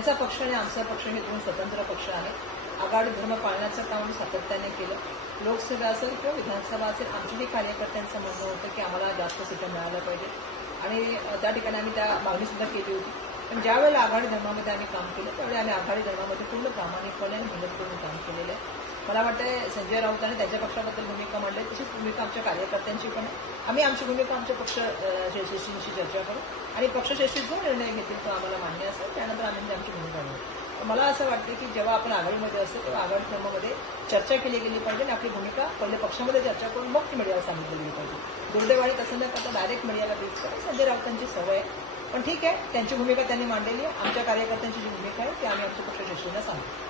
त्यांचा पक्ष आणि आमचा पक्ष हे दोन स्वतंत्र पक्ष आहे. आघाडी धर्म पाळण्याचं काम सातत्याने केलं. लोकसभा असेल किंवा विधानसभा असेल, आमच्याही कार्यकर्त्यांचं म्हणणं होतं की आम्हाला जास्त सीटा मिळायला पाहिजे आणि त्या ठिकाणी आम्ही त्या मागणीसुद्धा केली होती. पण ज्यावेळेला आघाडी धर्मामध्ये आम्ही काम केलं त्यावेळी आम्ही आघाडी धर्मामध्ये पूर्ण प्रामाणिकपणे आणि मेहनत करून काम केलेलं आहे. मला वाटतंय संजय राऊतांनी त्यांच्या पक्षाबद्दल भूमिका मांडली, तशीच भूमिका आमच्या कार्यकर्त्यांची पण आहे. आम्ही आमची भूमिका आमच्या पक्ष श्रेष्ठींशी चर्चा करू आणि पक्षश्रेष्ठी जो निर्णय घेतील तो आम्हाला मान्य असेल त्यानंतर आम्ही आमची भूमिका घेऊ. मला असं वाटतं की जेव्हा आपण आघाडीमध्ये असतो तेव्हा आघाडी धर्मामध्ये चर्चा केली गेली पाहिजे आणि आपली भूमिका पहिले पक्षामध्ये चर्चा करून मग ती मीडियाला सांगितली गेली पाहिजे. दुर्दैवाने तसं न करता डायरेक्ट मीडियाला दिसतं. संजय राऊतांची सवय आहे. पण ठीक आहे, त्यांची भूमिका त्यांनी मांडलेली आहे. आमच्या कार्यकर्त्यांची जी भूमिका आहे ती आम्ही आमच्या पक्षश्रेष्ठींना सांगतो.